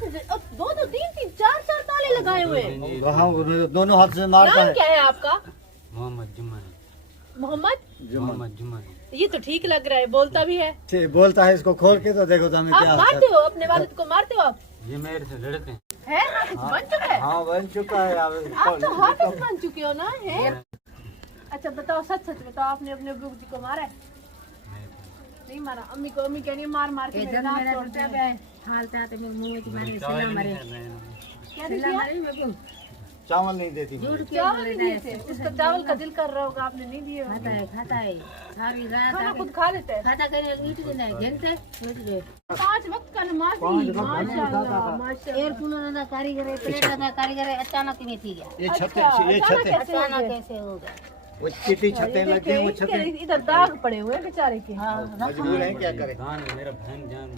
दो दो तीन तीन चार चार ताले लगाए हुए हैं। हाँ, दोनों हाथ से मारता नाम है। क्या है आपका? मोहम्मद जुम्मन। मोहम्मद जुम्मन। ये तो ठीक लग रहा है, बोलता भी है। बोलता है, इसको खोल के तो देखो तो हमें आप क्या मारते हो अपने वालिद को? मारते हो आप? ये मेरे से लड़ते हैं। है हाफिज बन चुका है? हाँ, बन चुका है। आप तो हाफिज बन चुके हो ना? है। अच्छा बताओ, सच सच बताओ, आपने अपने अब्बू जी को मारा है? नहीं मारा। अम्मी को, अम्मी कह रही है मार मार के मेरे दांत तोड़ते हैं। क्या देखिए? चावल नहीं देती। चावल नहीं देते? उसका चावल का दिल कर रहा होगा, आपने नहीं दिए होंगे। खाता है सारी रात खाना खुद खा लेते हैं। खाता करे मीठ देना है घंटे मीठ दे 5 वक्त का नमाजी। माशाल्लाह माशाल्लाह। एयर कूलर ना कारीगर है प्लेट ना कारीगर है अचानक नहीं थी गया ये छत अचानक है। अचानक कैसे हो गया वो चिट्टी छतें लगी हैं, वो छतें इधर दाग पड़े हुए हैं बेचारे के। हाँ मजबूर है, क्या करे। दान मेरा बहन जान।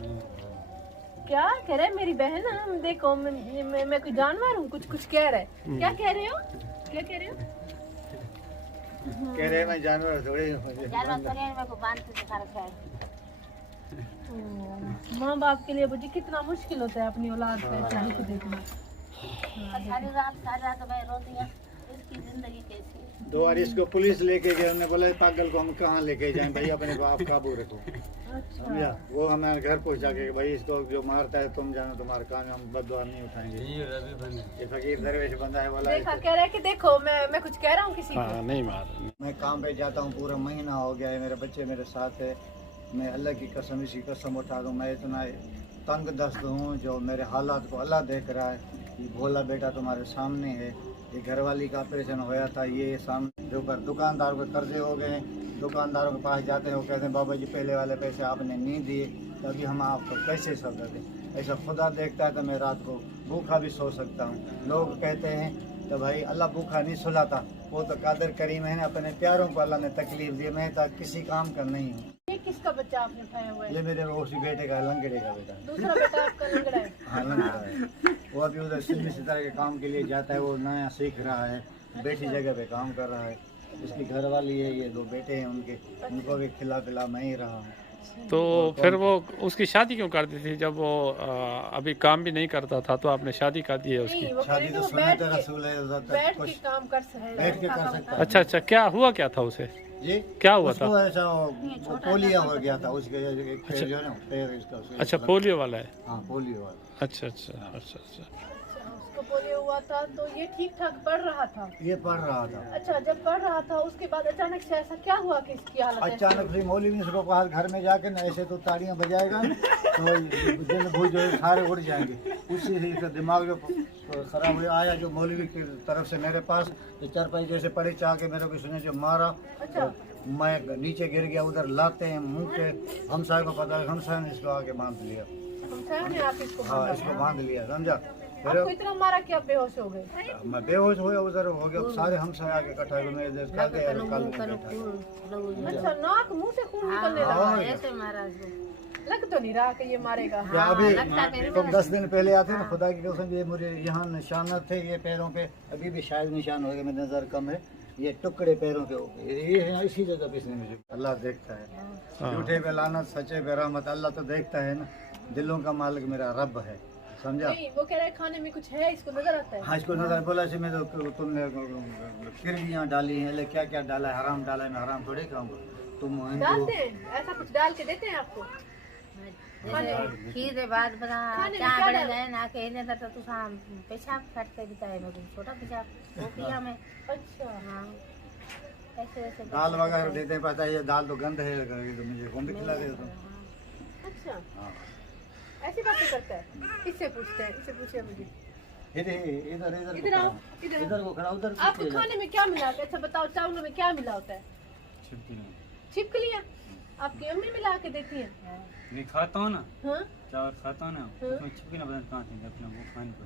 क्या कह रहे हैं? मेरी बहन है, देखो मैं कोई जानवर हूँ? कुछ कुछ कह रहे हैं। क्या कह रहे हो? क्या कह रहे हो? कह रहे हैं मैं जानवर थोड़ी हूँ। जानवर करे मेरे को बांध के दिखा रखा है माँ बाप के लिए मुझे कितना मुश्किल होता है अपनी औलाद का बेचारी को देखना। सारी रात भाई रोती है इसकी जिंदगी कैसी है 2 बार इसको पुलिस लेके गए, उन्होंने बोला पागल को हम कहाँ लेके जाएं भाई, अपने बाप काबू रखो। अच्छा समझा? वो हमें घर पहुंचा के भाई इसको जो मारता है तुम जानो, तुम्हारा काम, हम बददुआ नहीं उठाएंगे। ये रवि बन ये फकीर दरवेश बंदा है, बोला देखा कह रहा है कि देखो मैं कुछ कह रहा हूँ किसी को? नहीं मार। मैं काम पे जाता हूँ, पूरा महीना हो गया है, मेरे बच्चे मेरे साथ है। मैं अल्लाह की कसम, इसी कसम उठा दूँ, मैं इतना तंग दस्त हूँ जो मेरे हालात को अल्लाह देख रहा है। ये भोला बेटा तुम्हारे सामने है। ये घरवाली का ऑपरेशन होया था, ये सामने जो पर दुकानदार को कर्जे हो गए। दुकानदारों के पास जाते हैं, वो कहते हैं बाबा जी पहले वाले पैसे आपने नहीं दिए, तभी हम आपको कैसे सौदा दें। ऐसा खुदा देखता है तो मैं रात को भूखा भी सो सकता हूँ। लोग कहते हैं तो भाई अल्लाह भूखा नहीं सुलाता, वो तो कादर करीम है ना, अपने प्यारों को अल्लाह ने तकलीफ दी। मैं तो किसी काम का नहीं हूँ। ये किसका बच्चा आपने उठाया हुआ है? ये मेरे उसी बेटे का, लंगड़े का बेटा। दूसरा बेटा आपका लंगड़ा है? हाँ, लंगड़ा है। वो अभी उधर सिल्मी सितारे के काम के लिए जाता है, वो नया सीख रहा है, बेटी जगह पे काम कर रहा है। इसकी घरवाली है, ये 2 बेटे हैं उनके, उनको भी खिला पिला मैं ही रहा हूँ। तो फिर वो उसकी शादी क्यों कर दी थी जब वो अभी काम भी नहीं करता था, तो आपने शादी कर दी है उसकी? नहीं, वो शादी करेंगे, तो वो सुन्नत रसूल है, बैठ कुछ के काम कर सकते हैं। बैठ के कर सकता है। अच्छा अच्छा, क्या हुआ क्या था उसे? जी, क्या हुआ था? उसको ऐसा वो पोलियो हो गया था उसके, एक पैर जो है ना, पैर इसका अच्छा, पोलियो वाला है? हाँ, पोलियो वाला। अच्छा अच्छा अच्छा अच्छा। उसको पोलियो हुआ था तो ये ठीक ठाक पढ़ रहा था? ये पढ़ रहा था। अच्छा, जब पढ़ रहा था उसके बाद अचानक से ऐसा क्या हुआ कि इसकी हालत ऐसी? अचानक से मौलवी इसको कहा घर में जाके ना ऐसे तो ताड़ियां बजाएगा तो दिन भूल जो है सारे उड़ जाएंगे। उसी से इसका दिमाग जो खराब हुआ, आया जो मौलवी की तरफ से मेरे पास, तो चारपाई जैसे पड़े चाह के मेरे को सुने जो मारा। अच्छा, मैं नीचे गिर गया, उधर लाते हैं मुंह पे। हमसाय को पता है, हमसाय ने इसको आके बांध लिया। हमसायों ने आप इसको हाँ, इसको बांध लिया, समझा? आपको इतना मारा कि आप बेहोश हो गए? मैं बेहोश हुआ, उधर हो गया, सारे हमसाय आके इकट्ठा हो गए। अच्छा, नाक मुंह से खून निकलने लगा? ऐसे मारा इसको लग तो नहीं रहा कि ये मारेगा। क्या अभी तुम 10 दिन पहले आते ना, खुदा की कसम, ये मुझे यहाँ निशान थे ये पैरों पे, अभी भी शायद निशान हो गए, मेरी नजर कम है। ये टुकड़े पैरों के ऊपर, ये है इसी जगह पे इसने मुझे। अल्लाह देखता है, झूठे पे लानत, सच्चे पे रहमत। अल्लाह तो देखता है ना, दिलों का मालिक मेरा रब है, समझा? नहीं, वो कह रहा है खाने में कुछ है, इसको नजर आता है। हाँ, इसको नजर बोला से मैं तो तुमने किरगियाँ डाली हैं, क्या क्या डाला है, हराम डाला है, मैं हराम थोड़े खाऊंगा। तुम डालते हैं? ऐसा कुछ डाल के देते हैं आपको? खीर दे बाद बना खाने में चाय क्या बड़े डाल- गए ना के इन्हें तो शाम पेशाब फट के दिता है मेरे छोटा पेशाब वो पिया मैं अच्छा, हाँ ऐसे ऐसे दाल वगैरह देते हैं, पता है ये दाल तो गंद है, तो मुझे कौन भी खिला दे तुम। अच्छा, हाँ, ऐसी बातें करता है? इससे पूछते हैं, इससे पूछिए मुझे। इधर इधर इधर इधर आओ, इधर आओ। इधर को खड़ा, उधर आपके खाने में क्या मिला? अच्छा बताओ, चावलों में क्या मिला होता है? छिपकलियाँ? आपकी अम्मी मिला के देती हैं? नहीं खाता हूँ ना, हाँ? चावल खाता हूँ ना, उसमें छिपकी ना बदन कहाँ थे अपने वो खाने को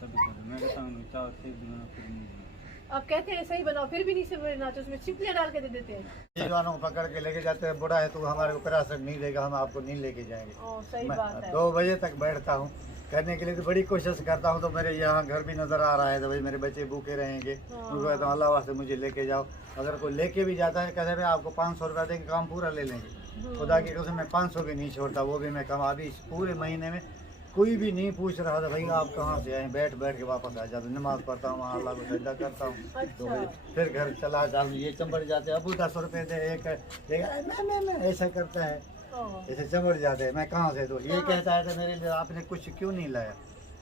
तभी करो। मैं कहता हूँ चावल से भी बना फिर नहीं बना। आप कहते हैं सही बनाओ, फिर भी नहीं से बना, तो उसमें छिपकलियाँ डाल के दे देते हैं। जवानों को पकड़ के लेके जाते हैं, बुढ़ा है तो हमारे को हिरासत नहीं देगा, हम आपको नहीं लेके जाएंगे। ओ, सही मैं बात है। 2 बजे तक बैठता हूँ, करने के लिए तो बड़ी कोशिश करता हूँ। तो मेरे यहाँ घर भी नजर आ रहा है, तो भाई मेरे बच्चे भूखे रहेंगे, उनको कहता हूँ अल्लाह वास्ते मुझे लेके जाओ। अगर कोई लेके भी जाता है, कहते हैं आपको 500 रुपया देंगे, काम पूरा ले लेंगे। खुदा की कसम मैं 500 भी नहीं छोड़ता, वो भी मैं कमा। अभी इस पूरे महीने में कोई भी नहीं पूछ रहा था भाई आप कहाँ से आए, बैठ बैठ के वापस आ जाते, नमाज पढ़ता हूँ वहाँ अल्लाह को सजदा करता हूँ, तो फिर घर चला जाता हूँ। ये चंबड़ जाते अबू 10 रुपए दे एक मैं ऐसा करता है, ऐसे चंबड़ जाते हैं। मैं कहाँ से, तो ये कहता है मेरे लिए आपने कुछ क्यों नहीं लाया,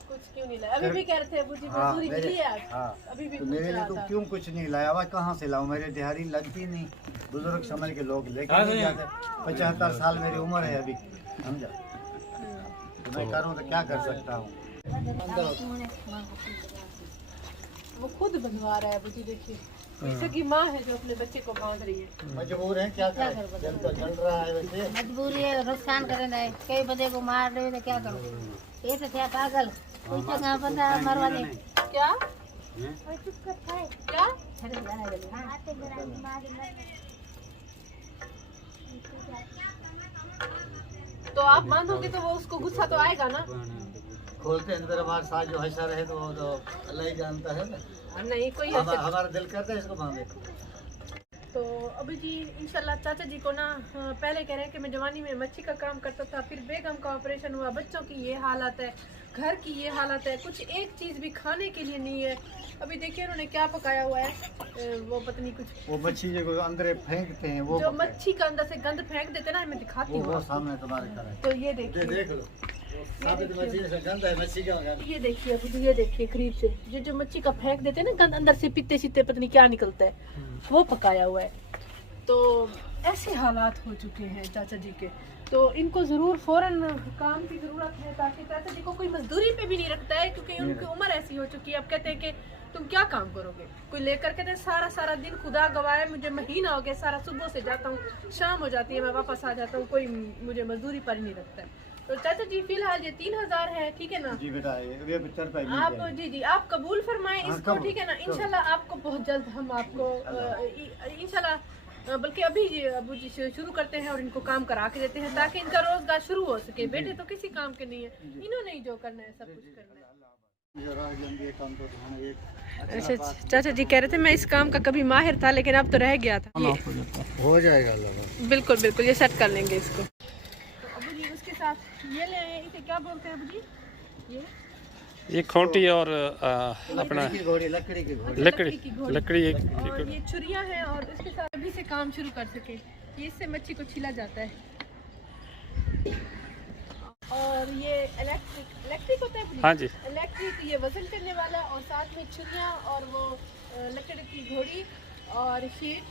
कुछ क्यों नहीं लाया? अभी भी कह रहे थे अबू जी मजदूरी मिली है आज। हाँ अभी भी तो पूछ मेरे रहा लिए तो था। क्यों कुछ नहीं लाया, वह कहाँ से लाऊं, मेरे दिहाड़ी लगती नहीं, बुजुर्ग समझ के लोग लेके नहीं जाते। 75 साल मेरी उम्र है अभी, समझा, तो मैं करूँ तो क्या कर सकता हूँ। वो खुद बनवा रहा है अबू जी, देखिए जैसे की माँ है जो अपने बच्चे को बांध रही है। मजबूर है, क्या करें, जल तो जल रहा है वैसे। मजबूरी है, नुकसान करे नहीं, कई बंदे को मार रहे तो क्या करो, ये तो क्या पागल कोई जगह बंदा मरवा दे क्या क्या तो आप बांधोगे तो वो उसको गुस्सा तो आएगा ना। खोलते हैं मेरे हमारे साथ जो ऐसा रहे तो वो तो अल्लाह ही जानता है ना। नहीं कोई हमारा दिल करता है इसको बांधे। तो अभी जी इंशाल्लाह चाचा जी को ना पहले कह रहे हैं कि मैं जवानी में मच्छी का काम करता था, फिर बेगम का ऑपरेशन हुआ, बच्चों की ये हालत है, घर की ये हालत है, कुछ एक चीज़ भी खाने के लिए नहीं है। अभी देखिए उन्होंने क्या पकाया हुआ है, वो पत्नी कुछ वो मच्छी जो अंदर फेंकते हैं, वो जो मच्छी का अंदर से गंद फेंक देते ना, मैं दिखाती हूँ वो सामने तुम्हारे घर है। तो ये देखिए, देख लो साबित मच्छी से गंद है, मच्छी का गंद। ये देखिए अभी तो ये देखिए करीब से जो मच्छी का फेंक देते हैं ना गंद, अंदर से पित्ते शित्ते पता नहीं क्या निकलता है, वो पकाया हुआ है। तो ऐसे हालात हो चुके हैं चाचा जी के, तो इनको ज़रूर फ़ौरन काम की ज़रूरत है, ताकि चाचा जी को कोई मजदूरी पे भी नहीं रखता है, क्योंकि उनकी उम्र ऐसी हो चुकी है। अब कहते हैं कि तुम क्या काम करोगे, कोई लेकर कहते हैं सारा दिन खुदा गवाए मुझे महीना हो गया, सारा सुबह से जाता हूँ, शाम हो जाती है, मैं वापस आ जाता हूँ, कोई मुझे मजदूरी पर नहीं रखता है। तो चाचा जी फिलहाल ये 3000 है, ठीक है ना जी बेटा, ये 75 रुपए आप, जी आप कबूल फरमाएं इसको, ठीक है ना। इंशाल्लाह आपको बहुत जल्द हम आपको इंशाल्लाह, बल्कि अभी अबू जी शुरू करते हैं और इनको काम करा के देते हैं, ताकि इनका रोजगार शुरू हो सके। बेटे तो किसी काम के नहीं है, इन्होंने ही जो करना है सब कुछ करना है। अच्छा चाचा जी कह रहे थे मैं इस काम का कभी माहिर था, लेकिन अब तो रह गया था। ये हो जाएगा, बिल्कुल बिल्कुल ये सेट कर लेंगे इसको। तो अबू जी उसके साथ ये ले आए, इसे क्या बोलते हैं अबू जी? ये खोंटी और अपना लकड़ी की घोड़ी, लकड़ी एक और ये छुरियां हैं, और इसके साथ अभी से काम शुरू कर सके। ये इससे मच्छी को छीला जाता है, और ये इलेक्ट्रिक होता है। हाँ जी, इलेक्ट्रिक, ये वजन करने वाला, और साथ में छुरियां और वो लकड़ी की घोड़ी और शीट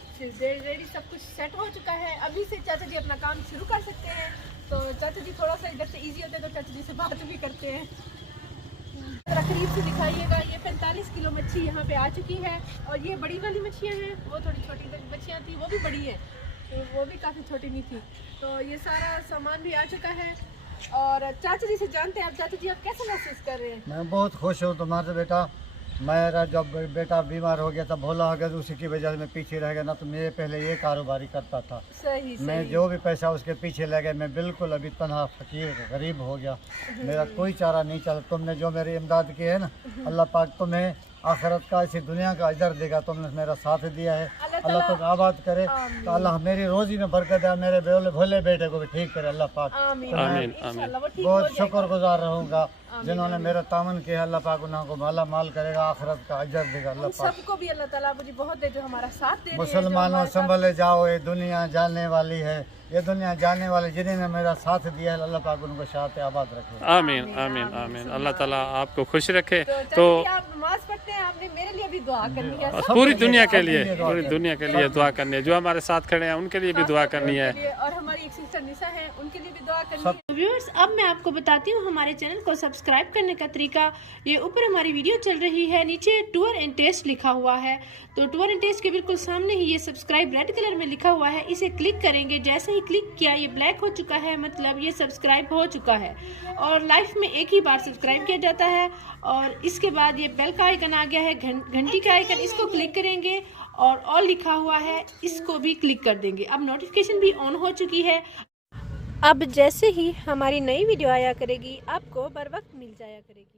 रेडी, सब कुछ सेट हो चुका है। अभी से चाचा जी अपना काम शुरू कर सकते हैं। तो चाचा जी थोड़ा सा इधर से इजी होता है, तो चाचा जी से बात भी करते हैं। जरा करीब से दिखाइएगा। ये 45 किलो मच्छी यहाँ पे आ चुकी है, और ये बड़ी वाली मच्छियाँ हैं, वो थोड़ी छोटी मच्छियाँ थी, वो भी बड़ी है, तो वो भी काफ़ी छोटी नहीं थी। तो ये सारा सामान भी आ चुका है, और चाचा जी से जानते हैं आप, चाचा जी आप कैसे महसूस कर रहे हैं? मैं बहुत खुश हूँ तुम्हारे बेटा। मेरा जब बेटा बीमार हो गया था, भोला हो गया, तो उसी की वजह से मैं पीछे रह गया ना, तो मैं पहले ये कारोबारी करता था। सही मैं जो भी पैसा उसके पीछे लगे, मैं बिल्कुल अभी तनहा फकीर गरीब हो गया, मेरा कोई चारा नहीं चला। तुमने जो मेरी इमदाद की है ना, अल्लाह पाक तुम्हें आखिरत का, इसी दुनिया का अजर देगा। तुमने मेरा साथ दिया है, अल्लाह तो आबाद करे, तो अल्लाह मेरी रोजी में बरकत है, मेरे भोले बेटे को भी ठीक करे अल्लाह पाक। आमीन आमीन। बहुत शुक्रगुजार रहूँगा जिन्होंने मेरा तामन किया, अल्लाह पाक उनको माला माल करेगा, आखिरत का अजर देगा अल्लाह पाक। सबको भी अल्लाह ताला मुझे बहुत दे जो हमारा साथ दे रहे हैं। मुसलमानों संभले जाओ, ये दुनिया जाने वाली है, ये दुनिया जाने वाले जिन्होंने मेरा साथ दिया है, अल्लाह पाक उनको शात आबाद रखे। आमीन आमीन आमीन। अल्लाह ताला आपको खुश रखे। तो आप नमाज पढ़ते हैं, आपने मेरे लिए भी दुआ करनी है, पूरी दुनिया के लिए, पूरी दुनिया के लिए दुआ करनी है। जो हमारे साथ खड़े हैं उनके लिए भी दुआ करनी है, और हमारी एक सिस्टर निशा है, उनके लिए भी दुआ करनी है। व्यूअर्स, अब मैं आपको बताती हूँ हमारे चैनल को सब्सक्राइब करने का तरीका। ये ऊपर हमारी वीडियो चल रही है, नीचे टूर एंड टेस्ट लिखा हुआ है, तो टूर एंड टेस्ट के बिल्कुल सामने ही ये सब्सक्राइब रेड कलर में लिखा हुआ है, इसे क्लिक करेंगे। जैसे ही क्लिक किया ये ब्लैक हो चुका है, मतलब ये सब्सक्राइब हो चुका है, और लाइफ में एक ही बार सब्सक्राइब किया जाता है। और इसके बाद ये बेल का आइकन आ गया है, घंटी का आइकन, इसको क्लिक करेंगे, और ऑल लिखा हुआ है, इसको भी क्लिक कर देंगे। अब नोटिफिकेशन भी ऑन हो चुकी है। अब जैसे ही हमारी नई वीडियो आया करेगी, आपको बर वक्त मिल जाया करेगी।